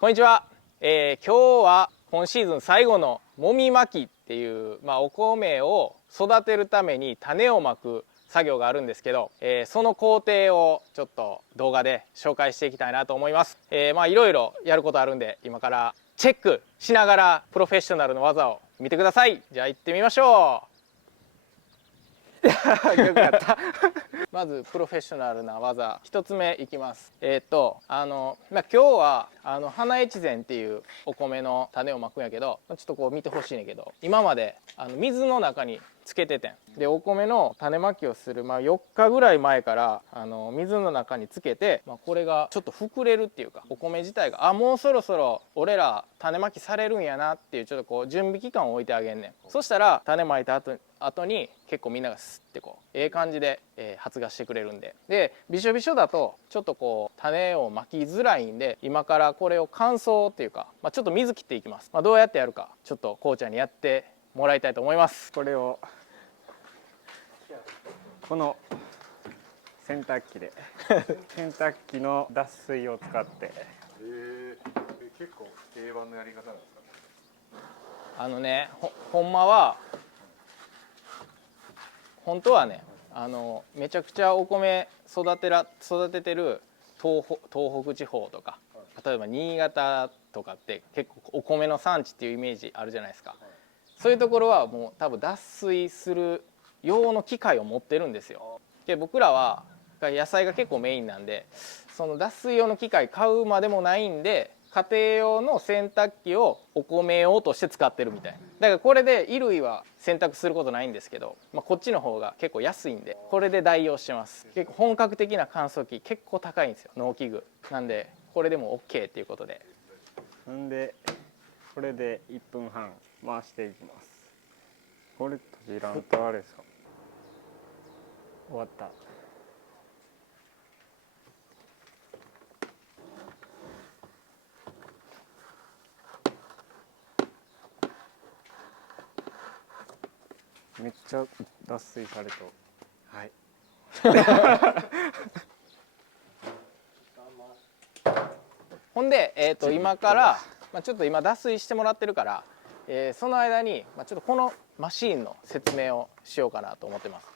こんにちは。今日は今シーズン最後のもみまきっていう、お米を育てるために種をまく作業があるんですけど、その工程をちょっと動画で紹介していきたいなと思います。いろいろやることあるんで、今からチェックしながらプロフェッショナルの技を見てください。じゃあ行ってみましょう。よかったまずプロフェッショナルな技1つ目いきます。今日は花越前っていうお米の種をまくんやけど、ちょっとこう見てほしいねんけど、今まで水の中につけててんで、お米の種まきをする、4日ぐらい前から水の中につけて、これがちょっと膨れるっていうか、お米自体がもうそろそろ俺ら種まきされるんやなっていう、ちょっとこう準備期間を置いてあげんねん。そしたら種まいた後に結構みんながスッてこう感じで、発芽してくれるんで、びしょびしょだとちょっとこう種をまきづらいんで、今からこれを乾燥っていうか、ちょっと水切っていきます。どうやってやるかちょっとこうちゃんにやってもらいたいと思います。これをこの洗濯機で洗濯機の脱水を使って結構定番のやり方なんですか？ほんまは本当はね、めちゃくちゃお米育ててる東北地方とか、例えば新潟とかって結構お米の産地っていうイメージあるじゃないですか。そういうところはもう多分脱水する用の機械を持ってるんですよ。で僕らは野菜が結構メインなんで、その脱水用の機械買うまでもないんで、家庭用の洗濯機をお米用として使ってるみたいな。だからこれで衣類は洗濯することないんですけど、こっちの方が結構安いんでこれで代用してます。結構本格的な乾燥機結構高いんですよ、農機具なんで。これでも OK っていうことで、んでこれで1分半回していきます。これ閉じらんとあれですか。終わった。めっちゃ脱水されと。はい。ほんで、今から、ちょっと今脱水してもらってるから、その間に、ちょっとこのマシーンの説明をしようかなと思ってます。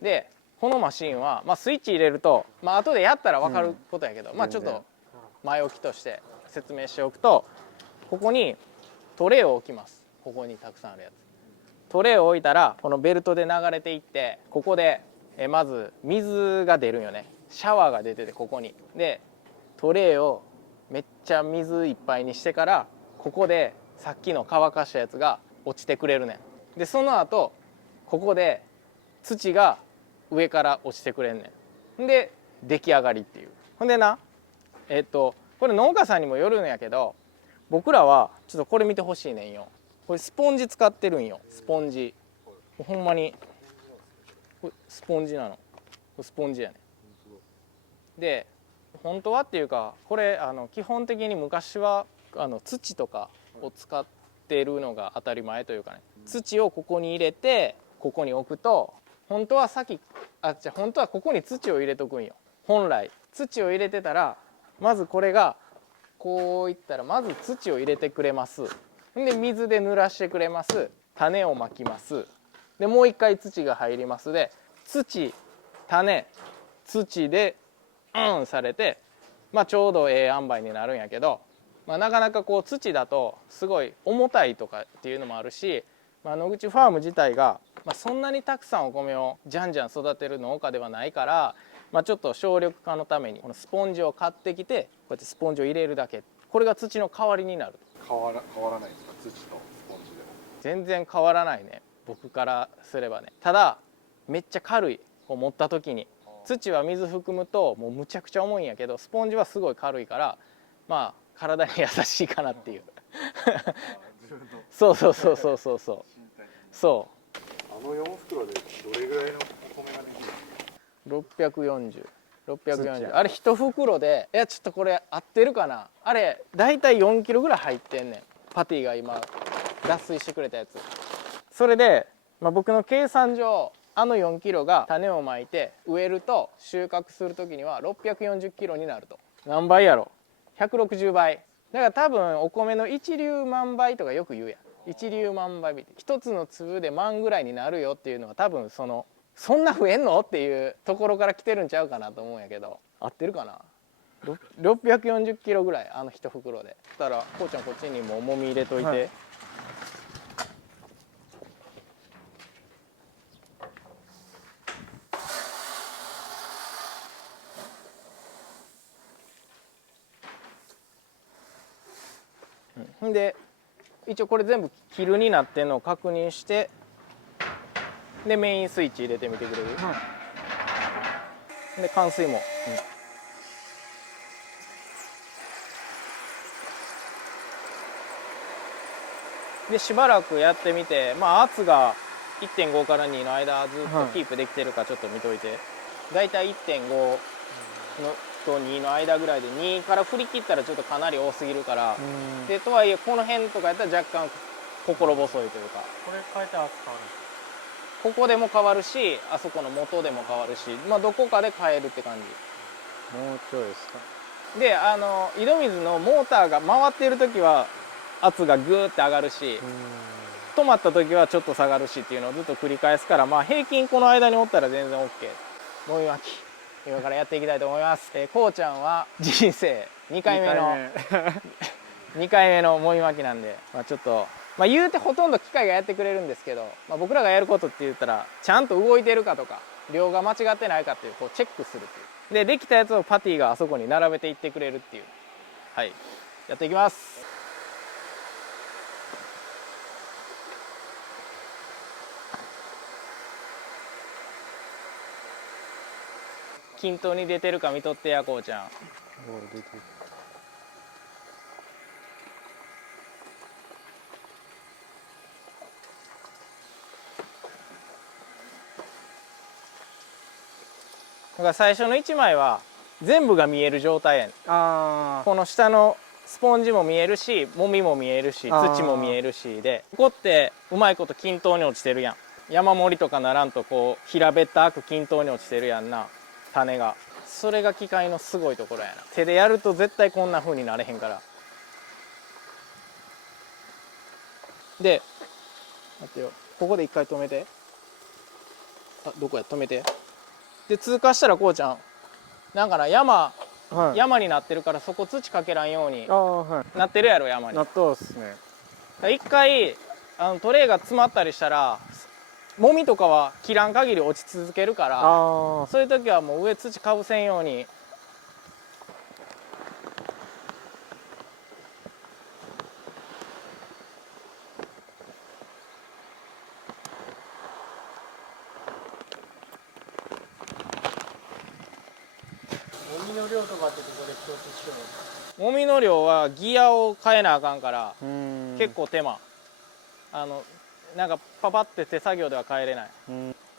でこのマシーンは、スイッチ入れると、後でやったら分かることやけど、ちょっと前置きとして説明しておくと、ここにトレイを置きます。ここにたくさんあるやつ。トレイを置いたらこのベルトで流れていって、ここでまず水が出るんよね。シャワーが出てて、ここにでトレイをめっちゃ水いっぱいにしてから、ここでさっきの乾かしたやつが落ちてくれるねん。でその後ここで土が上から落ちてくれんねん。で出来上がりっていう。ほんでな、これ農家さんにもよるんやけど、僕らはちょっとこれ見てほしいねんよ。これスポンジ使ってるんよ。スポンジ、ほんまにこれスポンジなの。これスポンジやね。で本当はっていうか、これ基本的に昔は土とかを使ってるのが当たり前というかね、土をここに入れてここに置くと、本当は本当はここに土を入れとくんよ。本来土を入れてたら、まずこれがこういったらまず土を入れてくれます。で水で濡らしてくれます。種をまきます。でもう一回土が入ります。で土種土でされて、ちょうど塩梅になるんやけど、なかなかこう土だとすごい重たいとかっていうのもあるし、野口ファーム自体が、そんなにたくさんお米をじゃんじゃん育てる農家ではないから、ちょっと省力化のためにこのスポンジを買ってきて、こうやってスポンジを入れるだけ。これが土の代わりになる。変わらないですか？土とスポンジでも。全然変わらないね、僕からすればね。ただめっちゃ軽い。こう持った時に土は水含むともうむちゃくちゃ重いんやけど、スポンジはすごい軽いから、体に優しいかなっていうそうそうそうそうそうそうそう。4袋でどれぐらいのお米ができる640あれ1袋で、いやちょっとこれ合ってるかな、あれだいたい4キロぐらい入ってんねん。パティが今脱水してくれたやつ。それで、僕の計算上4キロが種をまいて植えると収穫する時には640キロになると。何倍やろ？160倍だから多分お米の一粒万倍とかよく言うやん。一粒万倍って一つの粒で万ぐらいになるよっていうのは多分そんな増えんのっていうところから来てるんちゃうかなと思うんやけど、合ってるかな。640キロぐらい、あの一袋で。そしたらこうちゃんこっちにももみ入れといて、はい、で一応これ全部キルになってんのを確認して、でメインスイッチ入れてみてくれる、はい、で換水も、でしばらくやってみて、まあ圧が 1.5 から2の間ずっとキープできてるかちょっと見といて、だいたい 1.5 のと2の間ぐらいで、2から振り切ったらちょっとかなり多すぎるから、でとはいえこの辺とかやったら若干心細いというか。これ変えて圧変わる？ここでも変わるし、あそこの元でも変わるし、まあどこかで変えるって感じ。もうちょいですか。で井戸水のモーターが回っている時は圧がグーって上がるし、止まった時はちょっと下がるしっていうのをずっと繰り返すから、まあ平均この間におったら全然 OK。 もみ巻き今からやっていきたいと思います。こうちゃんは人生2回目の2回目のもみ巻きなんで、まあ、ちょっと、まあ、言うてほとんど機械がやってくれるんですけど、まあ、僕らがやることって言ったらちゃんと動いてるかとか量が間違ってないかっていうこうチェックするっていうで、できたやつをパティがあそこに並べていってくれるっていう、はい、やっていきます。均等に出てるか見とってや、こうちゃん。出てる。だから最初の1枚は全部が見える状態やねん。この下のスポンジも見えるし、もみも見えるし、土も見えるしで、ここってうまいこと均等に落ちてるやん。山盛りとかならんとこう平べったく均等に落ちてるやんな、種が。それが機械のすごいところやな。手でやると絶対こんな風になれへんから。で待ってよ、ここで一回止めて。あ、どこや、止めて。で通過したらこうちゃんなんかな、山になってるからそこ土かけらんようになってるやろ、山に。なっとうっすね。一回トレーが詰まったりしたらもみとかは切らん限り落ち続けるから、そういう時はもう上土かぶせんように。もみの量とかってここで調整しよう。もみの量はギアを変えなあかんから結構手間。なんかパパって手作業では変えれない。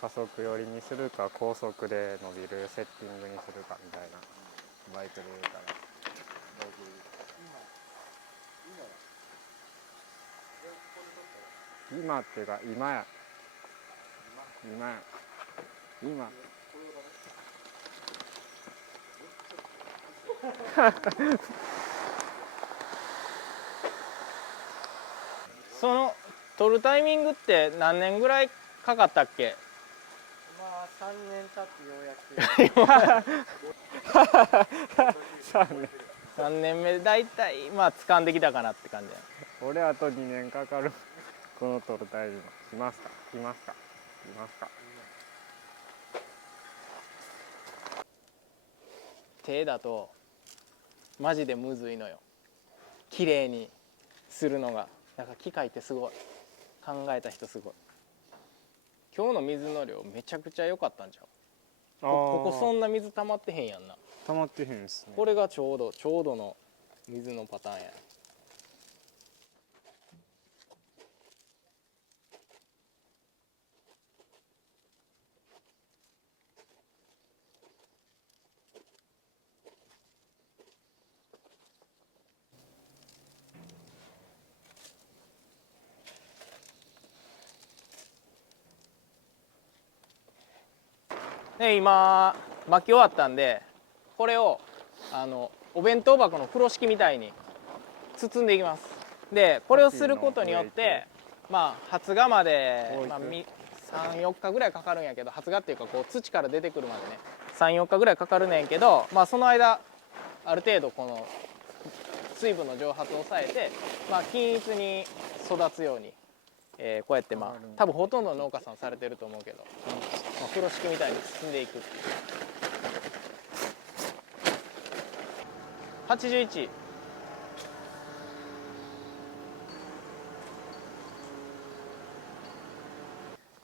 加速寄りにするか高速で伸びるセッティングにするかみたいな。バイクで言うたら今っていうか今やその取るタイミングって何年ぐらいかかったっけ？まあ3年経ってようやく3年目でだいたいまあ掴んできたかなって感じ。俺あと2年かかる。この取るタイミング来ますか。手だとマジでむずいのよ、綺麗にするのが。だから機械ってすごい、考えた人すごい。今日の水の量めちゃくちゃ良かったんちゃう？ここそんな水溜まってへんやんな。溜まってへんですね。これがちょうどの水のパターンや。で今巻き終わったんで、これをお弁当箱の風呂敷みたいに包んでいきます。でこれをすることによって発芽まで、34日ぐらいかかるんやけど、発芽っていうかこう土から出てくるまでね34日ぐらいかかるねんけど、その間ある程度この水分の蒸発を抑えて、均一に育つように、こうやって多分ほとんどの農家さんされてると思うけど、風呂敷みたいに包んでいくっていう。81。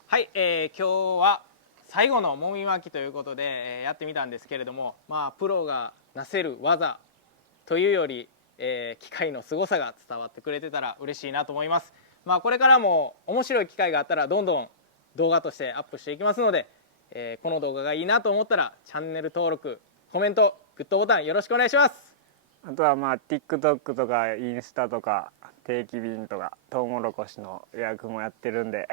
はい、今日は最後のもみ巻きということで、やってみたんですけれども、プロがなせる技というより、機械の凄さが伝わってくれてたら嬉しいなと思います。これからも面白い機会があったらどんどん動画としてアップしていきますので、この動画がいいなと思ったらチャンネル登録、コメント、グッドボタンよろしくお願いします。あとはTikTok とかインスタとか定期便とかトウモロコシの予約もやってるんで